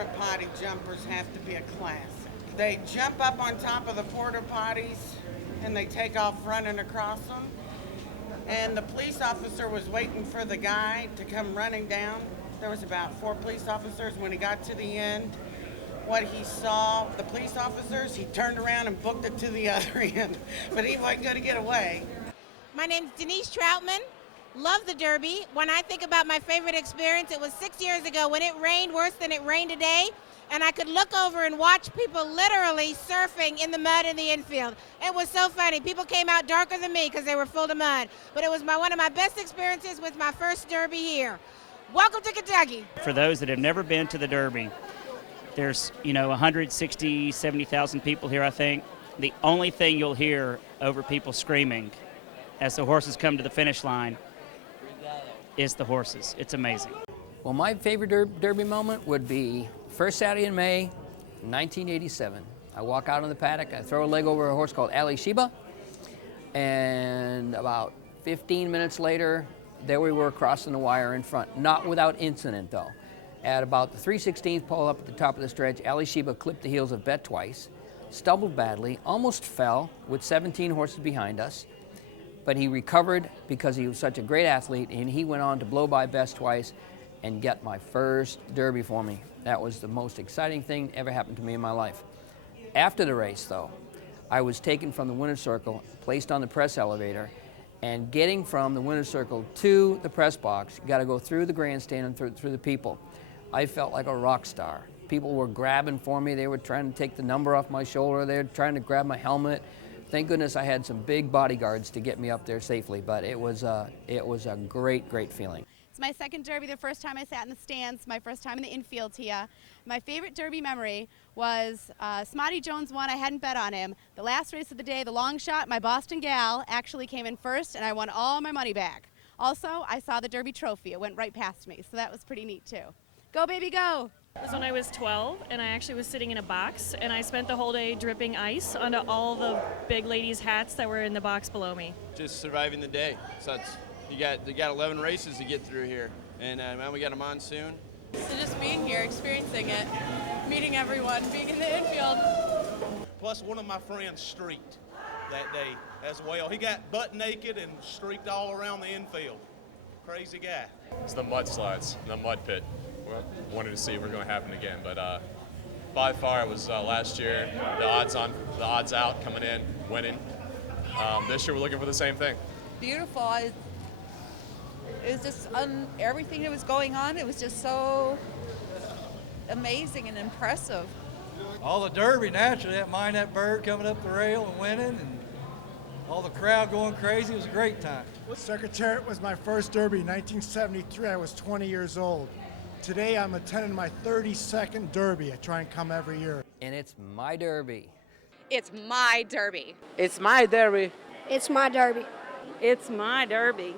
porta potty jumpers have to be a classic. They jump up on top of the porta potties and they take off running across them. And the police officer was waiting for the guy to come running down. There was about 4 police officers. When he got to the end, what he saw, the police officers, he turned around and booked it to the other end. But he wasn't going to get away. My name's Denise Troutman. Love the Derby. When I think about my favorite experience, it was 6 years ago when it rained worse than it rained today, and I could look over and watch people literally surfing in the mud in the infield. It was so funny. People came out darker than me because they were full of mud. But it was one of my best experiences with my first Derby here. Welcome to Kentucky. For those that have never been to the Derby, there's 160, 70,000 people here, I think. The only thing you'll hear over people screaming as the horses come to the finish line is the horses. It's amazing. Well, my favorite Derby moment would be first Saturday in May, 1987. I walk out on the paddock, I throw a leg over a horse called Ali Sheba, and about 15 minutes later, there we were crossing the wire in front. Not without incident, though. At about the 3/16th pole up at the top of the stretch, Ali Sheba clipped the heels of Bet Twice, stumbled badly, almost fell with 17 horses behind us, but he recovered because he was such a great athlete, and he went on to blow by Bet Twice and get my first Derby for me. That was the most exciting thing ever happened to me in my life. After the race, though, I was taken from the winner's circle, placed on the press elevator, and getting from the winner's circle to the press box, you got to go through the grandstand and through the people. I felt like a rock star. People were grabbing for me. They were trying to take the number off my shoulder. They were trying to grab my helmet. Thank goodness I had some big bodyguards to get me up there safely, but it was a great, great feeling. It's my second Derby, the first time I sat in the stands, my first time in the infield here. My favorite Derby memory was Smotty Jones won. I hadn't bet on him. The last race of the day, the long shot, my Boston gal actually came in first, and I won all my money back. Also, I saw the Derby trophy. It went right past me, so that was pretty neat, too. Go, baby, go! It was when I was 12, and I actually was sitting in a box, and I spent the whole day dripping ice onto all the big ladies' hats that were in the box below me. Just surviving the day. So you got 11 races to get through here, and now we got a monsoon. So just being here, experiencing it, meeting everyone, being in the infield. Plus one of my friends streaked that day as well. He got butt naked and streaked all around the infield. Crazy guy. It's the mudslides, the mud pit. We wanted to see if we're going to happen again, but by far it was last year. The odds out, coming in, winning. This year we're looking for the same thing. Beautiful. It was just everything that was going on. It was just so amazing and impressive. All the Derby, naturally, that bird coming up the rail and winning, and all the crowd going crazy. It was a great time. Secretariat was my first Derby in 1973. I was 20 years old. Today I'm attending my 32nd Derby. I try and come every year. And it's my Derby. It's my Derby. It's my Derby. It's my Derby. It's my Derby.